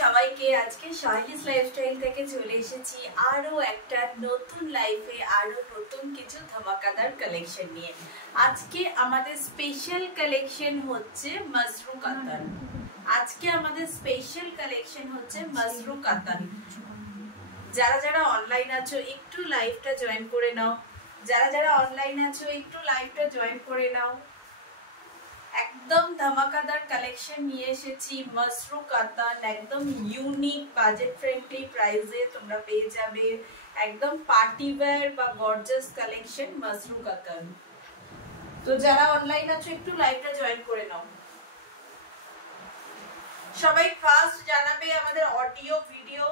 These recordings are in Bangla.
সবাইকে আজকে শাহিস লাইফস্টাইল থেকে চলে এসেছি আরো একটা নতুন লাইফে আরো নতুন কিছু ধামাকাদার কালেকশন নিয়ে। আজকে আমাদের স্পেশাল কালেকশন হচ্ছে মজরু কাতান। যারা যারা অনলাইন আছো একটু লাইভটা জয়েন করে নাও। একদম ধামাকাদার কালেকশন নিয়ে এসেছি মজরু কাতান, একদম ইউনিক বাজেট ফ্রেন্ডলি প্রাইসে তোমরা পেয়ে যাবে একদম পার্টি ওয়্যার বা গর্জাস কালেকশন মজরু কাতান। তো যারা অনলাইন আছো একটু লাইভটা জয়েন করে নাও। সবাই ফার্স্ট জানাবে আমাদের অডিও ভিডিও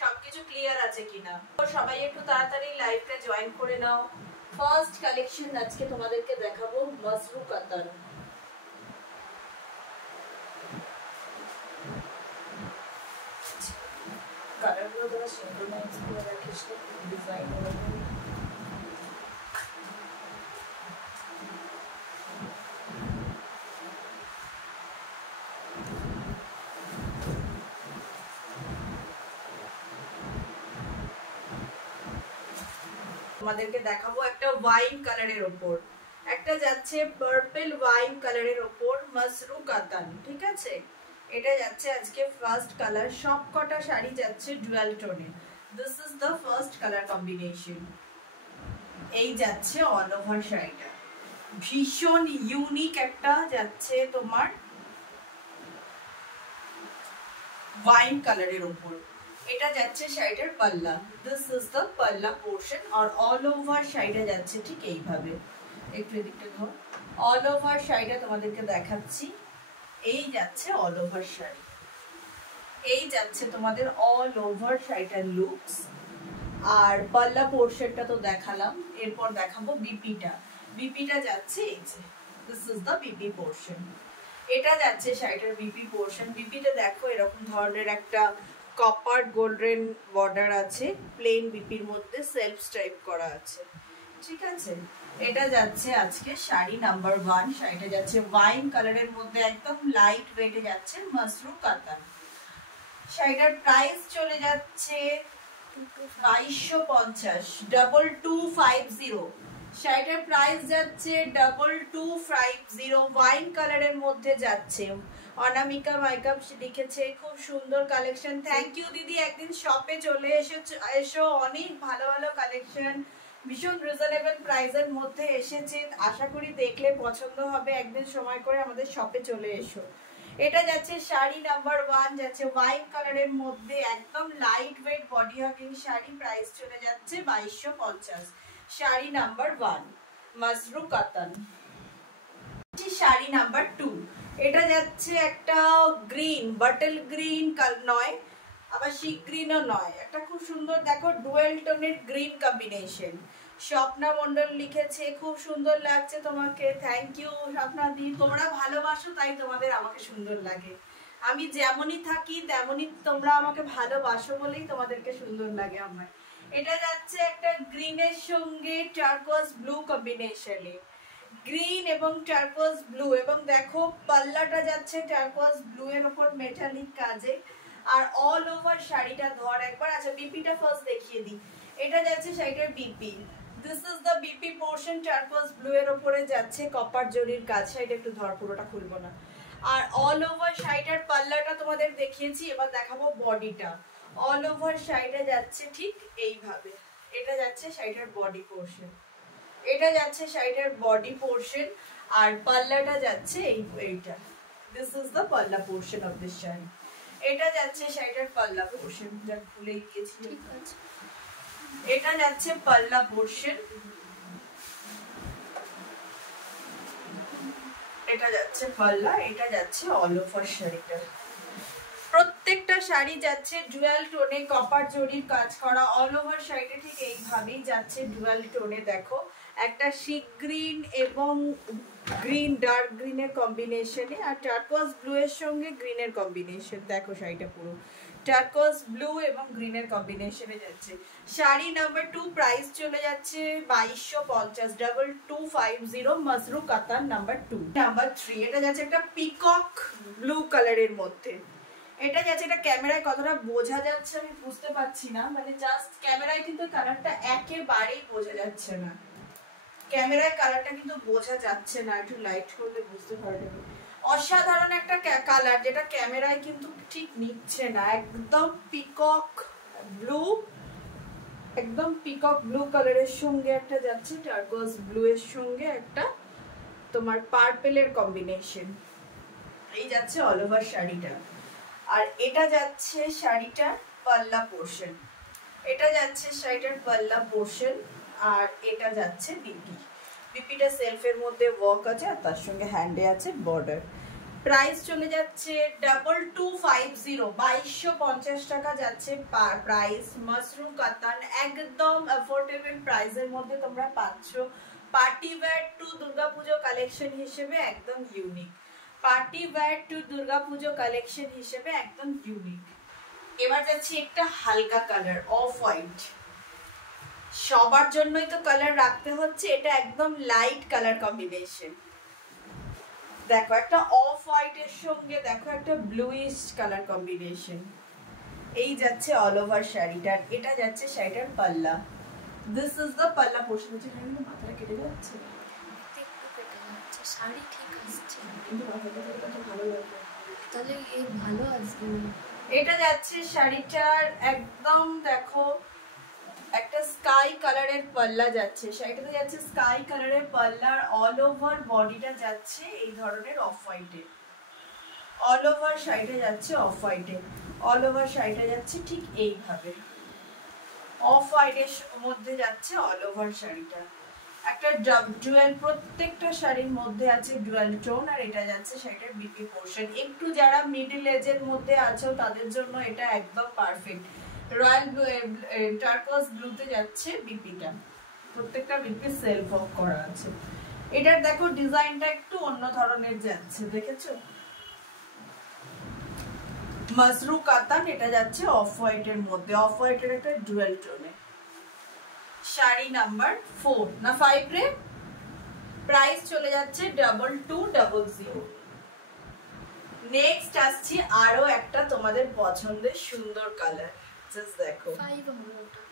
সবকিছু ক্লিয়ার আছে কিনা। তো সবাই একটু তাড়াতাড়ি লাইভটা জয়েন করে নাও। ফার্স্ট কালেকশন আজকে তোমাদেরকে দেখাবো মজরু কাতান। কালারগুলো তোরা সিঙ্ক্রোনাইজ করে রাখিস, ডিজাইন তোমাদেরকে দেখাবো একটা ওয়াইন কালারের উপর, একটা যাচ্ছে পার্পল ওয়াইন কালারের উপর মজরু কাতান। ঠিক আছে, এটা যাচ্ছে আজকে ফার্স্ট কালার। সবকটা শাড়ি যাচ্ছে ডুয়াল টোনে। This is the first colour combination. এই যাচ্ছে অল ওভার শাড়িটা, ভীষণ ইউনিক একটা যাচ্ছে তোমার ওয়াইন কালারের উপর। এটা যাচ্ছে শাড়িটার পাল্লা। দিস ইজ দ্য পাল্লা পোর্শন। আর অল ওভার শাড়িটা যাচ্ছে ঠিক এইভাবে। একটু এদিকটা ধর, অল ওভার শাড়িটা তোমাদেরকে দেখাচ্ছি। এই যাচ্ছে অল ওভার শাড়ি, এই যাচ্ছে তোমাদের অল ওভার শাড়িটার লুকস। আর পাল্লা পোর্শনটা তো দেখালাম, এরপর দেখাবো বিপিটা। বিপিটা যাচ্ছে এই যে, this is the BP portion. এটা যাচ্ছে শাড়িটার বিপি পোর্শন। বিপিটা দেখো এরকম ধরনের একটা কপার গোল্ডেন বর্ডার আছে, প্লেন বিপির মধ্যে সেলফ স্ট্রাইপ করা আছে। ঠিক আছে, এটা যাচ্ছে আজকে শাড়ি নাম্বার 1। শাড়িটা যাচ্ছে ওয়াইন কালারের মধ্যে, একদম লাইট ওয়েটে যাচ্ছে মজরু কাতান। শাড়িটার প্রাইস চলে যাচ্ছে 2250, 2250। শাড়িটার প্রাইস যাচ্ছে 2250। ওয়াইন কালারের মধ্যে যাচ্ছে। অনামিকা মেকআপ লিখেছে খুব সুন্দর কালেকশন। থ্যাংক ইউ দিদি, একদিন শপে চলে এসো। অনেক ভালো ভালো কালেকশন ভীষণ রিজনেবল প্রাইসের মধ্যে এসেছে। আশা করি দেখলে পছন্দ হবে। একদিন সময় করে আমাদের শপে চলে এসো। এটা যাচ্ছে শাড়ি নাম্বার 1, যাচ্ছে ওয়াইন কালারের মধ্যে, একদম light weight body hugging sari. Price চলে যাচ্ছে 2250। শাড়ি নাম্বার 1 মজরু কাতান। শাড়ি নাম্বার 2, এটা যাচ্ছে একটা গ্রিন, বাটল গ্রিন নয় আবার সি গ্রিনও নয়, একটা খুব সুন্দর দেখো ডুয়েল টোনের গ্রিন কম্বিনেশন। স্বপ্না মন্ডল লিখেছে খুব সুন্দর লাগছে তোমাকে। থ্যাংক ইউ স্বপ্না দি, তোমরা ভালোবাসো তাই তোমাদের আমাকে সুন্দর লাগে। আমি যেমনই থাকি তেমনই তোমরা আমাকে ভালোবাসো বলেই তোমাদেরকে সুন্দর লাগে আমার। এটা যাচ্ছে একটা গ্রিনের সঙ্গে টার্কোয়াজ ব্লু কম্বিনেশনে, গ্রিন এবং টার্কোয়াজ ব্লু। এবং দেখো পাল্লাটা যাচ্ছে টার্কোয়াজ ব্লু এর উপর মেটালিক কাজে। আর অল ওভার শাড়িটা ধর একবার। আচ্ছা বিপিটা ফার্স্ট দেখিয়ে দিই। এটা যাচ্ছে শাড়িটার BP. This is the BP portion. Turquoise blue এর উপরে যাচ্ছে কপার জরির কাজ। শাড়িটা একটু ধর, পুরোটা খুলবো না। আর অল ওভার শাড়িটার পাল্লাটা তোমাদের দেখিয়েছি, এবার দেখাবো বডিটা। অল ওভার শাড়িটা যাচ্ছে ঠিক এইভাবে। এটা যাচ্ছে শাড়িটার বডি পোর্শন। এটা যাচ্ছে শাড়িটার বডি পোর্শন। আর পাল্লাটা যাচ্ছে এইটা। দিস ইজ দ্য পাল্লা পোর্শন অফ দিস শাড়ি। এটা যাচ্ছে শাড়িটার পাল্লা পোর্শন, যা খুলে গিয়েছি। ঠিক আছে, এটা যাচ্ছে পাল্লা পোর্শন। এটা যাচ্ছে পাল্লা, এটা যাচ্ছে অল ওভার শাড়িটা। প্রত্যেকটা শাড়ি যাচ্ছে ডুয়াল টোনে, কপার জরির কাজ করা। অল ওভার শাড়িটা ঠিক এইভাবেই যাচ্ছে ডুয়াল টোনে। দেখো একটা শিক গ্রিন এবং গ্রিন, ডার্ক গ্রিনের কম্বিনেশনে, আর টার্কোয়াজ ব্লু এর সঙ্গে গ্রিনের কম্বিনেশন। দেখো শাড়িটা পুরো টার্কোয়াজ ব্লু এবং গ্রিনের কম্বিনেশনে যাচ্ছে। শাড়ি নাম্বার 2 প্রাইস চলে যাচ্ছে 2250, 2250 মজরু কাতান নাম্বার 2। নাম্বার 3, এটা যাচ্ছে একটা পিকক ব্লু কালারের মধ্যে। এটা যাচ্ছে, এটা ক্যামেরায় কতটা বোঝা যাচ্ছে আমি বুঝতে পারছি না, মানে জাস্ট ক্যামেরায় কিন্তু কালারটা একেবারেই বোঝা যাচ্ছে না, ক্যামেরায় কালারটা কিন্তু বোঝা যাচ্ছে না, একটু লাইট করলে বুঝতে পারবে। অসাধারণ একটা কালার, যেটা ক্যামেরায় কিন্তু ঠিক নিচ্ছে না, একদম পিকক ব্লু, একদম পিকক ব্লু কালারের সঙ্গে একটা যাচ্ছে টার্কোয়াজ ব্লু এর সঙ্গে একটা তোমার পার্পেলের কম্বিনেশন। এই যাচ্ছে অল ওভার শাড়িটা। আর এটা যাচ্ছে শাড়িটার পাল্লা পোর্শন, এটা যাচ্ছে শাড়িটার পাল্লা পোর্শন, আর এটা যাচ্ছে বিপি। বিপিটা সেলফের মধ্যে ওয়ার্ক আছে আর তার সঙ্গে হ্যান্ডে আছে বর্ডার। প্রাইস চলে যাচ্ছে 2250, 2250 টাকা যাচ্ছে প্রাইস। মাশরু কাতান একদম অ্যাফোর্ডেবল প্রাইসের মধ্যে তোমরা পাচ্ছ। Party wear two Durga Puja collection হিসেবে একদম unique, party wear two Durga Puja collection হিসেবে একদম ইউনিক। এবার যাচ্ছে একটা হালকা কালার অফ হোয়াইট, সবার জন্যই তো কালার রাখতে হচ্ছে, এটা একদম লাইট কালার কম্বিনেশন। দেখো একটা অফ হোয়াইট এর সঙ্গে দেখো একটা ব্লুইশ কালার কম্বিনেশন। এই যাচ্ছে অল ওভার শাড়িটার, এটা যাচ্ছে শাড়িটার পাল্লা। দিস ইজ দ্য পাল্লা পোর্শন। মাথাটা কেটে যাচ্ছে, শাড়ি ঠিক আসছে কিন্তু মাথাটা তো ভালো লাগবে, তাহলে এই ভালো আসবে। এটা যাচ্ছে শাড়িটার একদম দেখো একটা স্কাই কালারের পাল্লা যাচ্ছে, শাড়িটাতে যাচ্ছে স্কাই কালারের পাল্লার, অল ওভার বডিটা যাচ্ছে এই ধরনের অফ হোয়াইটে, অল ওভার শাড়িটা যাচ্ছে অফ হোয়াইটে, অল ওভার শাড়িটা যাচ্ছে ঠিক এইভাবে অফ হোয়াইটের মধ্যে যাচ্ছে অল ওভার শাড়িটা। একটা ডুয়াল, প্রত্যেকটা শাড়ির মধ্যে আছে ডুয়াল টোন, আর এটা যাচ্ছে শাড়িটার বিপি পোর্শন। একটু যারা মিডল এজের মধ্যে আছো তাদের জন্য এটা একদম পারফেক্ট। রয়্যাল টার্কোয়াজ ব্লুতে যাচ্ছে বিপিটা, প্রত্যেকটা বিপি সেলফ ওয়ার্ক করা আছে। এটার দেখো ডিজাইনটা একটু অন্য ধরনের যাচ্ছে, দেখেছো? মাশরু কাতান, এটা যাচ্ছে অফ হোয়াইটের মধ্যে, অফ হোয়াইটের একটা ডুয়াল টোনে। শাড়ি নাম্বার 4 না 5 রে, প্রাইস চলে যাচ্ছে 2200। নেক্সট আসছে আরো একটা তোমাদের পছন্দের সুন্দর কালার, জাস্ট দেখো 5 হলো ওটা।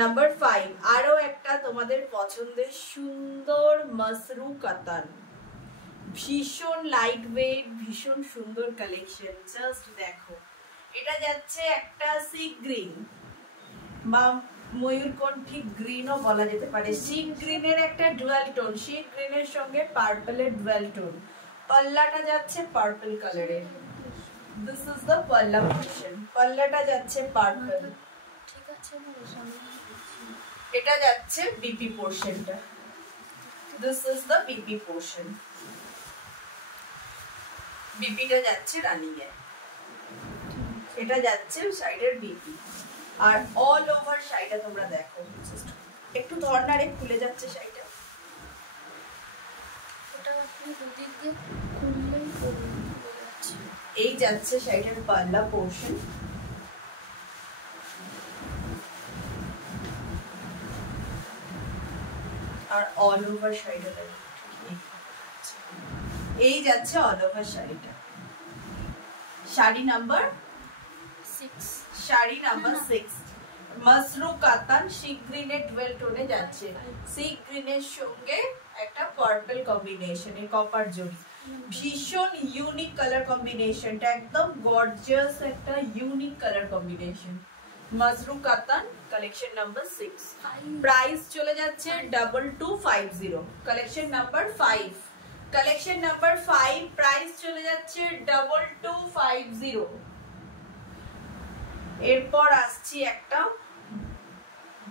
নাম্বার 5 আরো একটা তোমাদের পছন্দের সুন্দর মাশরু কাতান, ভীষণ লাইট ওয়েট, ভীষণ সুন্দর কালেকশন। জাস্ট দেখো এটা যাচ্ছে একটা সি গ্রিন বা ময়ূরকণ্ঠী গ্রিনও বলা যেতে পারে, সি গ্রিনের একটা ডুয়াল টোন, সি গ্রিনের সঙ্গে পার্পলের ডুয়াল টোন। পাল্লাটা যাচ্ছে পার্পল কালারের, দিস ইজ দ্য পাল্লা পোর্শন, পাল্লাটা যাচ্ছে পার্পল, ঠিক আছে না সামনে এটা যাচ্ছে বিপি পোর্শনটা, this is the BP portion. বিপিটা যাচ্ছে রানিং এ, এটা যাচ্ছে সাইডের বিপি। আর অল ওভার শাড়িটা তোমরা দেখো, একটু ধর্নারে খুলে যাচ্ছে শাড়িটা, ওটা আপনি দুদিক দিয়ে খুললেই খুলে যাচ্ছে। এই যাচ্ছে শাড়িটার পাল্লা পোর্শন। আর অল ওভার শাড়িটা দেখো, এই যাচ্ছে অল ওভার শাড়িটা। শাড়ি নাম্বার 6, শাড়ি নাম্বার 6 মাশরু কাতান সি গ্রিনের ডুয়াল টোনে যাচ্ছে, সি গ্রিনের সঙ্গে একটা পার্পল কম্বিনেশন, এ কপার জড়ি, ভীষণ ইউনিক কালার কম্বিনেশনটা, একদম গর্জিয়াস একটা ইউনিক কালার কম্বিনেশন। মাশরু কাতান কালেকশন নাম্বার 6, প্রাইস চলে যাচ্ছে 2250। Collection number 5, collection number 5 price চলে যাচ্ছে 2250। এরপর আসছি একটা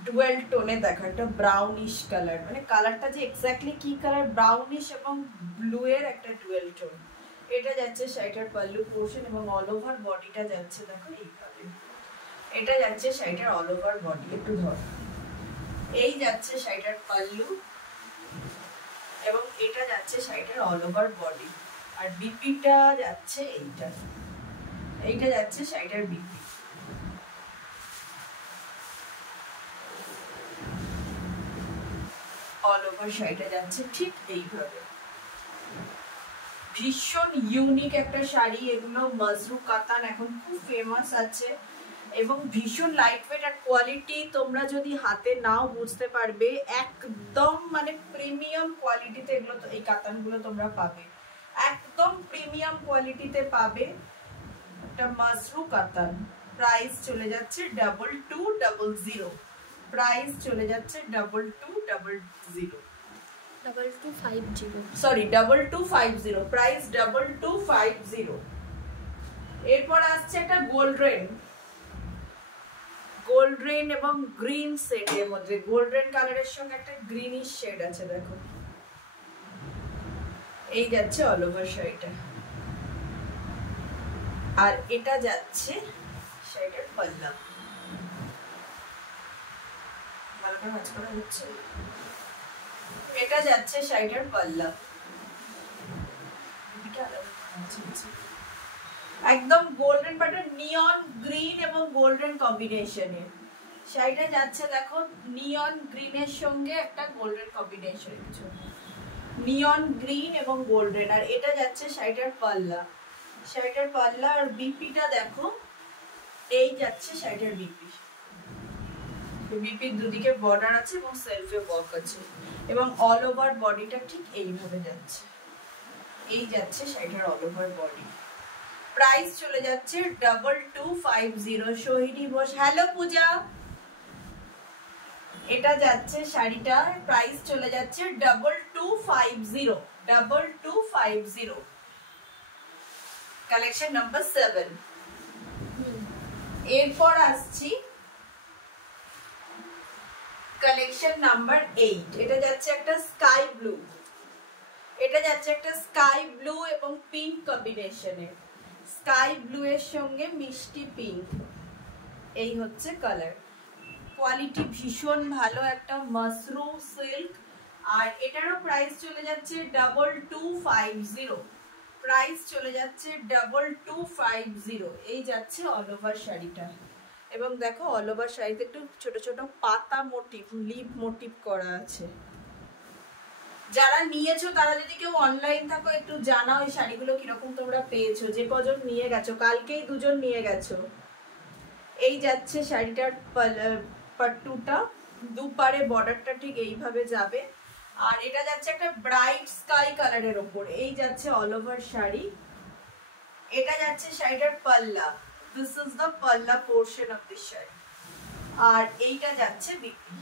ডুয়াল টোনে, দেখো একটা ব্রাউনিশ কালার, মানে কালারটা যে এক্স্যাক্টলি কি কালার, ব্রাউনিশ এবং ব্লু এর একটা ডুয়াল টোন। এটা যাচ্ছে শাড়িটার পাল্লু পোর্শন এবং অল ওভার বডিটা যাচ্ছে দেখো এইভাবে, এটা যাচ্ছে শাড়িটার অল ওভার বডি, একটু ধর, এই যাচ্ছে শাড়িটার পাল্লু এবং এটা যাচ্ছে শাড়িটার অল ওভার বডি। আর বিপিটা যাচ্ছে এইটা, এইটা যাচ্ছে শাড়িটার বিপি। অল ওভার শাড়িটা যাচ্ছে ঠিক এইভাবে। ভীষণ ইউনিক একটা শাড়ি, এগুলো মজরু কাতান এখন খুব ফেমাস আছে এবং ভীষণ লাইট ওয়েট আর কোয়ালিটি তোমরা যদি হাতে নাও বুঝতে পারবে, একদম মানে প্রিমিয়াম কোয়ালিটিতে এগুলো, এই কাতানগুলো তোমরা পাবে, একদম প্রিমিয়াম কোয়ালিটিতে পাবে। একটা মজরু কাতান, প্রাইস চলে যাচ্ছে 2200, প্রাইস চলে যাচ্ছে 2200, 2250 সরি 2250, প্রাইস 2250। এরপর আসছে একটা গোল্ডেন এবং গ্রিন শেডের মধ্যে, গোল্ডেন কালারের সঙ্গে একটা গ্রিনিশ শেড আছে, দেখো এই যাচ্ছে অল ওভার শাড়িটা, আর এটা যাচ্ছে শাড়িটার পাল্লা। ভালো করে ভাঁজ করা হচ্ছে, এটা যাচ্ছে শাড়িটার পাল্লা, একদম গোল্ডেন বাটার নিয়ন গ্রিন এবং গোল্ডেন কম্বিনেশনে শাড়িটা যাচ্ছে। দেখো নিয়ন গ্রিনের সঙ্গে একটা গোল্ডেন কম্বিনেশন, নিয়ন গ্রিন এবং গোল্ডেন, আর এটা যাচ্ছে শাড়িটার পাল্লা। শাড়িটার পাল্লা আর বিপিটা দেখো, এই যাচ্ছে শাড়িটার বিপি, বিপির দুদিকে বর্ডার আছে এবং সেলফে ওয়ার্ক আছে এবং অল ওভার বডিটা ঠিক এইভাবে যাচ্ছে, এই যাচ্ছে শাড়িটার অল ওভার বডি। প্রাইস চলে যাচ্ছে 2250। সোহিনী বোস, হ্যালো পূজা, এটা যাচ্ছে শাড়িটার প্রাইস চলে যাচ্ছে 2250, কালেকশন নাম্বার 7। এরপর আসছি কালেকশন নাম্বার 8, এটা যাচ্ছে একটা স্কাই ব্লু, এটা যাচ্ছে একটা স্কাই ব্লু এবং পিঙ্ক কম্বিনেশনে, স্কাই ব্লু এর সঙ্গে মিষ্টি পিঙ্ক, এই হচ্ছে কালার। কোয়ালিটি ভীষণ ভালো, একটা মাশরুম সিল্ক, আর এটারও প্রাইস চলে যাচ্ছে 2250, প্রাইস চলে যাচ্ছে 2250। এই যাচ্ছে অল ওভার শাড়িটা, এবং দেখো অল ওভার শাড়িতে একটু ছোট ছোট পাতা মোটিভ, লিপ মোটিভ করা আছে। যারা নিয়েছো তারা যদি কেউ অনলাইন থাকো একটু জানাও এই শাড়িগুলো কিরকম তোমরা পেয়েছো, যে কজন নিয়ে গেছো, কালকেই 2জন নিয়ে গেছো। এই যাচ্ছে শাড়িটার পাট্টুটা, দুপারে বর্ডারটা ঠিক এইভাবে যাবে, আর এটা যাচ্ছে একটা ব্রাইট স্কাই কালারের ওপর, এই যাচ্ছে অল ওভার শাড়ি। এটা যাচ্ছে শাড়িটার পাল্লা, দিস ইজ দ্য পাল্লা পোর্শন অফ দিস শাড়ি, আর এইটা যাচ্ছে বিপি,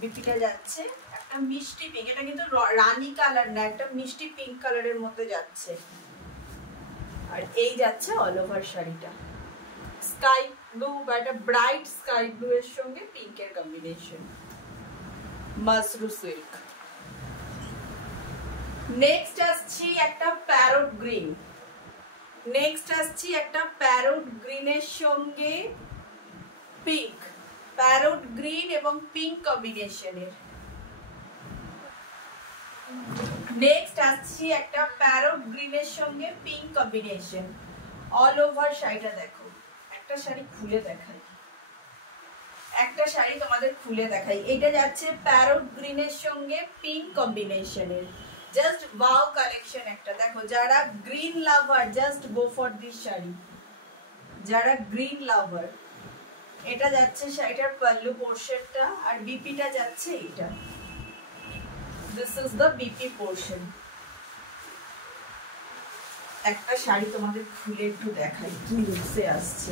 বিপিটা যাচ্ছে একটা মিষ্টি পিঙ্ক, এটা কিন্তু রানী কালার না, একটা মিষ্টি পিঙ্ক কালারের মধ্যে যাচ্ছে, আর এই যাচ্ছে অল ওভার শাড়িটা স্কাই ব্লু বা একটা ব্রাইট স্কাই ব্লু এর সঙ্গে পিঙ্কের কম্বিনেশন, মাশরু সিল্ক। নেক্সট আসছি একটা প্যারট গ্রিন, নেক্সট আসছি একটা প্যারট গ্রিনের সঙ্গে পিঙ্ক, প্যারট গ্রিন এবং পিঙ্ক কম্বিনেশনের। নেক্সট আসছি একটা প্যারট গ্রিনের সঙ্গে পিঙ্ক কম্বিনেশন, অল ওভার শাড়িটা দেখো, একটা শাড়ি খুলে দেখাই, একটা শাড়ি তোমাদের খুলে দেখাই। এটা যাচ্ছে প্যারট গ্রিনের সঙ্গে পিঙ্ক কম্বিনেশনের, জাস্ট ওয়াও কালেকশন একটা। দেখো যারা green lover just go for this sari, যারা গ্রিন লাভার। এটা যাচ্ছে শাড়িটার পাল্লু পোর্শনটা, আর বিপিটা যাচ্ছে এটা, this is the BP portion. একটা শাড়ি তোমাদের খুলে একটু দেখাই কি লুকসে আসছে,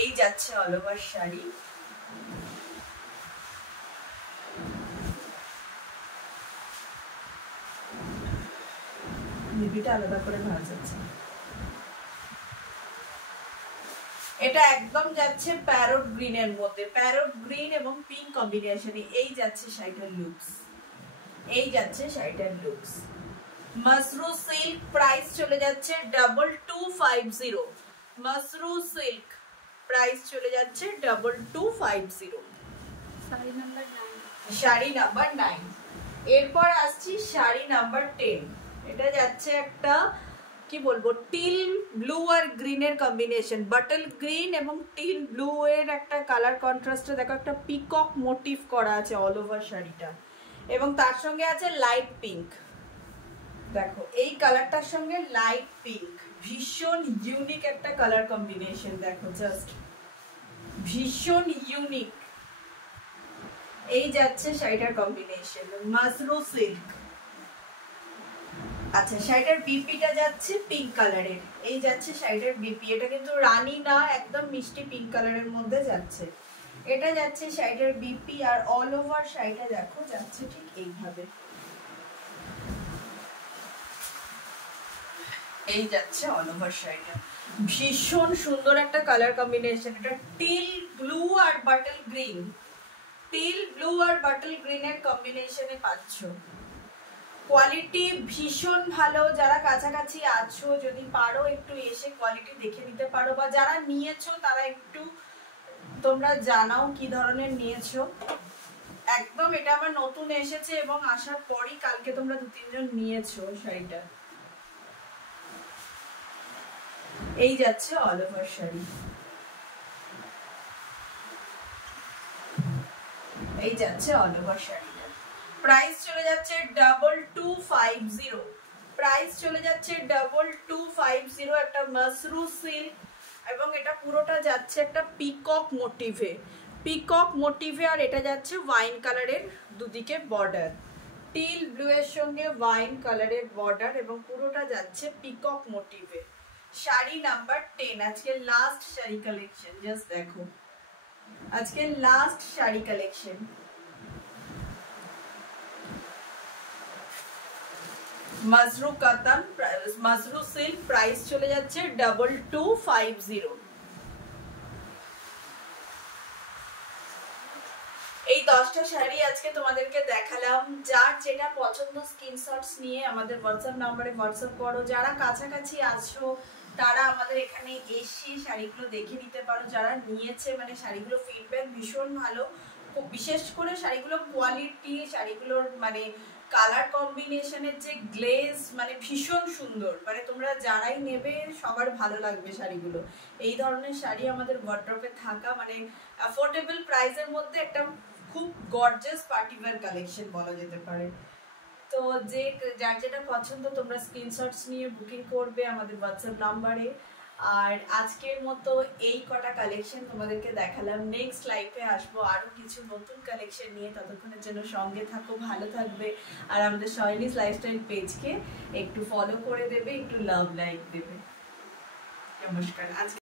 এই যাচ্ছে অল ওভার শাড়ি। বিপিটা আলাদা করে ভাজাচ্ছে, এটা একদম যাচ্ছে প্যারট গ্রিনের মধ্যে, প্যারট গ্রিন এবং পিঙ্ক কম্বিনেশনে, এই যাচ্ছে শাড়িটার লুকস, এই যাচ্ছে শাড়িটার লুকস। মাশরু সিল্ক, প্রাইস চলে যাচ্ছে 2250, মাশরু সিল্ক প্রাইস চলে যাচ্ছে 2250, শাড়ি নাম্বার 9, শাড়ি নাম্বার 9। এরপর আসছি শাড়ি নাম্বার 10, এটা যাচ্ছে একটা কি বলবো টিল ব্লু আর গ্রিনের কম্বিনেশন, বাটল গ্রিন এবং টিল ব্লু এর একটা কালার কন্ট্রাস্টে দেখো একটা পিকক মোটিভ করা আছে অল ওভার শাড়িটা। এবং তার সঙ্গে আছে লাইট পিঙ্ক। দেখো এই কালারটার সঙ্গে লাইট পিঙ্ক, ভীষণ ইউনিক একটা কালার কম্বিনেশন। দেখো জাস্ট ভীষণ ইউনিক। এই যাচ্ছে শাড়িটার কম্বিনেশন, মাসরু সিল্ক। আচ্ছা, শাড়িটার বিপিটা যাচ্ছে পিঙ্ক কালারের। এই যাচ্ছে শাড়িটার বিপি, এটা কিন্তু রানী না, একদম মিষ্টি পিঙ্ক কালারের মধ্যে যাচ্ছে। এটা যাচ্ছে শাড়িটার বিপি, আর অল ওভার শাড়িটা দেখো যাচ্ছে ঠিক এইভাবে। এই যাচ্ছে অল ওভার শাড়িটা, ভীষণ সুন্দর একটা কালার কম্বিনেশন। এটা টিল ব্লু আর বাটল গ্রিন, টিল ব্লু আর বাটল গ্রিনের কম্বিনেশনে পাচ্ছ। কোয়ালিটি ভীষণ ভালো। যারা কাছাকাছি আছো যদি পারো একটু এসে কোয়ালিটি দেখে নিতে পারো, বা যারা নিয়েছো তারা একটু তোমরা জানাও কি ধরনের নিয়েছো। একদম এটা আমার নতুন এসেছে এবং আসার পরই কালকে তোমরা 2-3 জন নিয়েছো শাড়িটা। এই যাচ্ছে অল ওভার শাড়ি, এই যাচ্ছে অল ওভার শাড়িটা। প্রাইস চলে যাচ্ছে 2250, প্রাইস চলে যাচ্ছে 2250। একটা মাসরু সিল্ক, এবং এটা পুরোটা যাচ্ছে একটা পিকক মোটিভে, পিকক মোটিভে। আর এটা যাচ্ছে ওয়াইন কালারের দুদিকে বর্ডার, টিল ব্লু এর সঙ্গে ওয়াইন কালারের বর্ডার, এবং পুরোটা যাচ্ছে পিকক মোটিভে। শাড়ি নাম্বার 10, আজকে লাস্ট শাড়ি কালেকশন। জাস্ট দেখো আজকে লাস্ট শাড়ি কালেকশন। মাসরু কাতান, মাসরু সিল্ক, প্রাইস চলে যাচ্ছে 2250। এই 10টা শাড়ি আজকে তোমাদেরকে দেখালাম। যার যেটা পছন্দ স্ক্রিনশটস নিয়ে আমাদের হোয়াটসঅ্যাপ নাম্বারে হোয়াটসঅ্যাপ করো। যারা কাছাকাছি আছো তারা আমাদের এখানে এসে শাড়িগুলো দেখে নিতে পারো। যারা নিয়েছে মানে শাড়িগুলো ফিডব্যাক ভীষণ ভালো, বিশেষ করে শাড়িগুলো কোয়ালিটি, শাড়িগুলোর মানে কালার কম্বিনেশনের যে গ্লেজ মানে ভীষণ সুন্দর। মানে তোমরা যারাই নেবে সবার ভালো লাগবে শাড়িগুলো। এই ধরনের শাড়ি আমাদের ওয়ার্ড্রপে থাকা মানে অ্যাফোর্ডেবল প্রাইসের মধ্যে একটা খুব গর্জিয়াস পার্টি ওয়্যার কালেকশন বলা যেতে পারে। তো যে যার যেটা পছন্দ তোমরা স্ক্রিনশটস নিয়ে বুকিং করবে আমাদের হোয়াটসঅ্যাপ নাম্বারে। আর আজকের মতো এই কটা কালেকশন তোমাদেরকে দেখালাম। নেক্সট লাইভে আসবো আরো কিছু নতুন কালেকশন নিয়ে। ততক্ষণের জন্য সঙ্গে থাকো, ভালো থাকবে। আর আমাদের শর্নিস লাইফস্টাইল পেজকে একটু ফলো করে দেবে, একটু লাভ লাইক দেবে। নমস্কার। আজকে